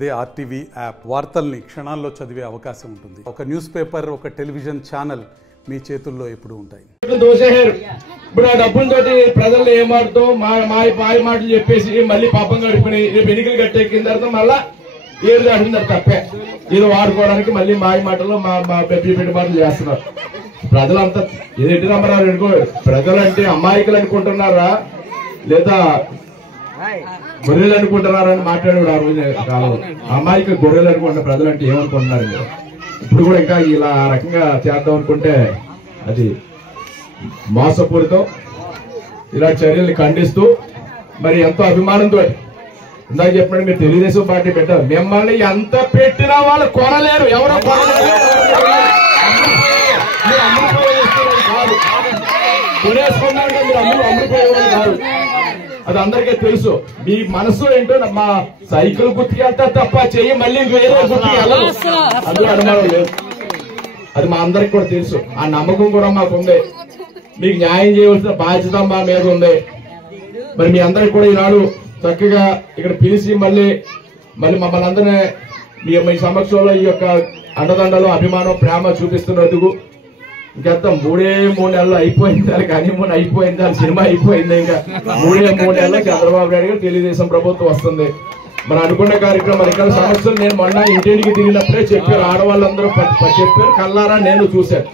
అదే RTV app వార్తల్ని క్షణాల్లో చదివే అవకాశం ఉంటుంది. ఒక న్యూస్ పేపర్, ఒక టెలివిజన్ ఛానల్ మీ చేతుల్లో ఎప్పుడు ఉంటాయి. ఇప్పుడు ఆ డబ్బులతోటి ప్రజలు ఏమాడుతాం మాయ మాటలు చెప్పేసి మళ్ళీ పాపం గడిపినాయి. రేపు ఎన్నికలు కట్టెక్కిన తర్వాత మళ్ళా ఏడు దాటిందారు తప్పే ఏదో వాడుకోవడానికి మళ్ళీ మాయ మాటలు మా పెద్ద మాటలు చేస్తున్నారు. ప్రజలంతా ఇది ఎట్టి నమ్మరారు అనుకో. ప్రజలు అంటే అమాయకులు అనుకుంటున్నారా లేదా గొర్రెలు అనుకుంటున్నారని మాట్లాడేవాడు ఆ రోజు కాలం. అమ్మాయికి గొర్రెలు అనుకుంటున్న ప్రజలు అంటే ఏమనుకుంటున్నారు? ఇప్పుడు కూడా ఇంకా ఇలా ఆ రకంగా చేద్దాం అనుకుంటే అది మోసపూరితం. ఇలా చర్యల్ని ఖండిస్తూ మరి ఎంతో అభిమానంతో ఇందాక చెప్పినట్టు మీరు తెలుగుదేశం పార్టీ పెట్టారు. మిమ్మల్ని ఎంత పెట్టినా వాళ్ళు కొనలేరు, ఎవరో కొనలేరు. కొనేసుకున్నారంటే మీరు అమ్ముకుపోయేవాళ్ళు కాదు. అది అందరికీ తెలుసు. మీ మనసు ఏంటో మా సైకిల్ గుర్తుకి వెళ్తా తప్ప చెయ్యి మళ్ళీ వేరే గుర్తుకి వెళ్ళదు. అందులో అనుమానం లేదు. అది మా అందరికి కూడా తెలుసు. ఆ నమ్మకం కూడా మాకు ఉంది. మీకు న్యాయం చేయవలసిన బాధ్యత మా మీద ఉంది. మరి మీ అందరికి కూడా ఈనాడు చక్కగా ఇక్కడ పిలిచి మళ్ళీ మమ్మల్ని అందరినీ మీ సమక్షంలో ఈ యొక్క అండదండలు అభిమానం ప్రేమ చూపిస్తున్నందుకు ఇంకెంత 3 నెలలు అయిపోయింది. దానికి హనీమూన్ అయిపోయింది, దాని సినిమా అయిపోయింది. ఇంకా 3 నెలలు చంద్రబాబు నాయుడు గారు తెలుగుదేశం ప్రభుత్వం వస్తుంది. మనం అనుకున్న కార్యక్రమాలు ఇక్కడ సమస్యలు నేను మొన్న ఇంటికి తిరిగినప్పుడే చెప్పారు. ఆడవాళ్ళందరూ చెప్పారు, కల్లారా నేను చూశాను.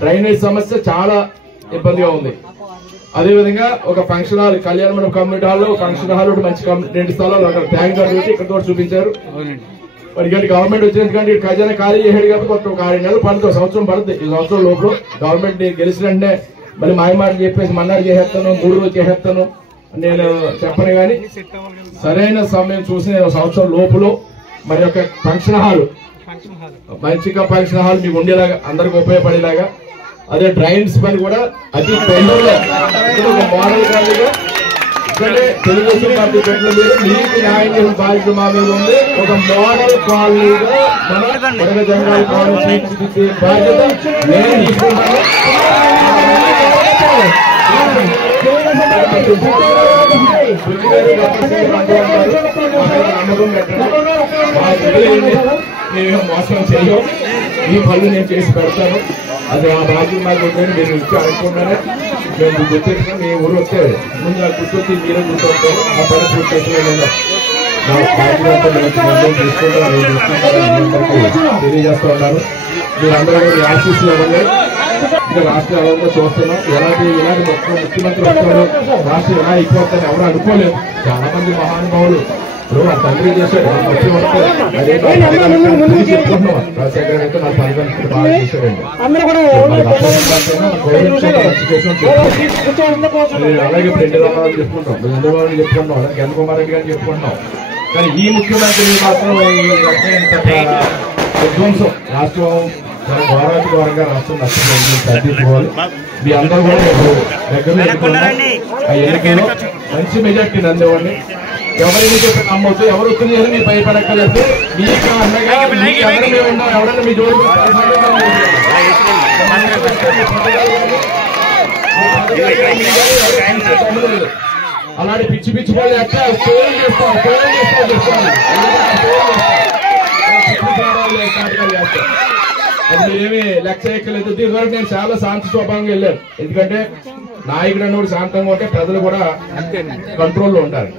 డ్రైనేజ్ సమస్య చాలా ఇబ్బందిగా ఉంది. అదేవిధంగా ఒక ఫంక్షన్ హాల్, కళ్యాణ మండపం కమ్యూనిటీ హాల్, ఫంక్షన్ హాల్ మంచి 2 స్థలాలు అక్కడ ట్యాంక్ పెట్టి ఇక్కడ కూడా చూపించారు. మరి గవర్నమెంట్ వచ్చినందుకంటే ఖజానా ఖాళీ చేసాడు కాబట్టి ఒక 6 నెలలు పడుతుంది, సంవత్సరం పడుతుంది. ఈ సంవత్సరం లోపల గవర్నమెంట్ గెలిచిన వెంటనే మళ్ళీ మాయమాట చెప్పేసి మన్నాడు చేసేస్తాను, 3 రోజులు చేసేస్తాను నేను చెప్పను. కానీ సరైన సమయం చూసి నేను సంవత్సరం లోపల మరి ఒక ఫంక్షన్ హాల్, మంచిగా ఫంక్షన్ హాల్ మీకు ఉండేలాగా, అందరికి ఉపయోగపడేలాగా, అదే డ్రైన్స్ పని కూడా అతి తొందరగా మోడల్ కాలేగా ఇక్కడే తెలుగుదేశం పార్టీ పెట్టిన మీరు మీకు న్యాయం చేసిన బాధ్యత మా మీద ఉంది. ఒక మోడల్ కాలనీగా మన జనరల్ కాలనీ తీర్చిదిద్దే బాధ్యత నేను తీసుకుంటాను. నేను మోసం చేయను, ఈ పనులు నేను చేసి పెడతాను. అది ఆ బాధ్యత నాకు ఉందని నేను ఇచ్చి అనుకున్నానే. మేము గుర్తొచ్చిన మీ ఊరు వస్తే ముందు నాకు గుర్తొచ్చి మీరే గుర్తొస్తారు. ఆ పని పూర్తి చేసిన నా బాధ్యత తీసుకుంటాను, తెలియజేస్తూ ఉన్నాను. మీరందరూ కూడా ఆశీస్సులు ఇవ్వండి. ఇంకా రాష్ట్రం ఎవరిలో చూస్తున్నాం. ఇలాంటి ముఖ్యమంత్రి వస్తారు, రాష్ట్రం ఎలా అయిపోతుందని ఎవరు అనుకోలేదు. చాలా మంది మహానుభావులు ఇప్పుడు ఆ తండ్రి చేశాడు, అదే చెప్పుకుంటున్నాం. రాజశేఖర్ అయితే నా పరిగణించి బాగా చేశాడండి. అలాగే రెండు రామారావు చెప్పుకుంటాం, చంద్రబాబు చెప్పుకుంటాం, కిరణ్ కుమార్ రెడ్డి గారిని చెప్పుకుంటాం. కానీ ఈ ముఖ్యమంత్రి మాత్రం విధ్వంసం రాష్ట్రం ఘోరాతిఘోరంగా రాష్ట్రం నష్టపోయింది. తగ్గించుకోవాలి. మీ అందరూ కూడా దగ్గర ఆ ఎన్నికల్లో మంచి మెజార్టీ అందేవాడిని. ఎవరైనా చెప్పి నమ్మొచ్చు, ఎవరు వచ్చింది మీరు భయపడక్కలేదు. మీ కారణంగా మేము ఉన్నాం. ఎవరైనా మీ జోడు అలాంటి పిచ్చి పిచ్చి వాళ్ళు ఎట్లా అది మీరేమి లెక్క ఎక్కలేదు. దీనివరకు నేను చాలా శాంతి స్వభావంగా వెళ్ళాను. ఎందుకంటే నాయకుడు అన్నప్పుడు శాంతంగా ఉంటే ప్రజలు కూడా కంట్రోల్లో ఉంటారు.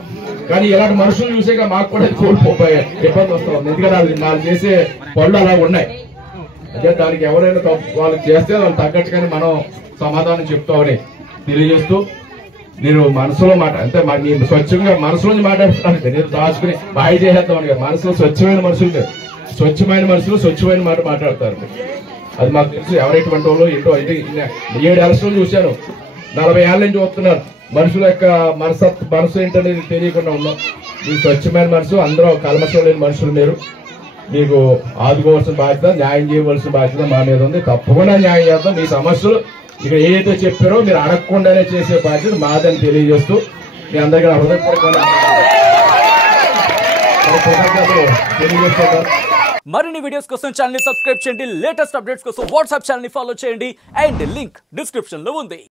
కానీ ఇలాంటి మనుషులు చూసాక మాకు కూడా కోల్పోయే ఇబ్బంది వస్తుంది. ఎందుకంటే వాళ్ళు చేసే పనులు అలా ఉన్నాయి. అదే దానికి ఎవరైనా వాళ్ళకి చేస్తే వాళ్ళు తగ్గట్టుగానే మనం సమాధానం చెప్తామని తెలియజేస్తూ, నేను మనసులో అంటే నేను స్వచ్ఛంగా మనసులోంచి మాట్లాడుతున్నాను. నేను దాచుకుని బాయ్ చేసేద్దామని కాదు. మనసులో స్వచ్ఛమైన మనుషులు, స్వచ్ఛమైన మనుషులు స్వచ్ఛమైన మాట మాట్లాడతారు. అది మాకు తెలుసు. ఎవరైనటువంటి వాళ్ళు ఏంటో ఇది 7 ఎలక్షన్లు చూశాను. 40 ఏళ్ళ నుంచి చూస్తున్నాను. మనుషుల యొక్క మనసు ఏంటనేది తెలియకుండా ఉన్నాం. మీ స్వచ్ఛమైన మనసు, అందరూ కల్మషం లేని మనుషులు మీరు. మీకు ఆదుకోవాల్సిన బాధ్యత, న్యాయం చేయవలసిన బాధ్యత మా మీద ఉంది. తప్పకుండా న్యాయం చేద్దాం. మీ సమస్యలు ఇక్కడ ఏదైతే చెప్పారో మీరు అడగకుండానే చేసే బాధ్యత మాదని తెలియజేస్తూ మీ అందరికీ హృదయపూర్వకంగా తెలియజేస్తున్నారు. మరిన్ని వీడియోస్ కోసం ఛానల్ ని సబ్స్క్రైబ్ చేయండి. లేటెస్ట్ అప్డేట్స్ కోసం వాట్సాప్ ఛానల్ ని ఫాలో చేయండి. అండ్ లింక్ డిస్క్రిప్షన్ లో ఉంది.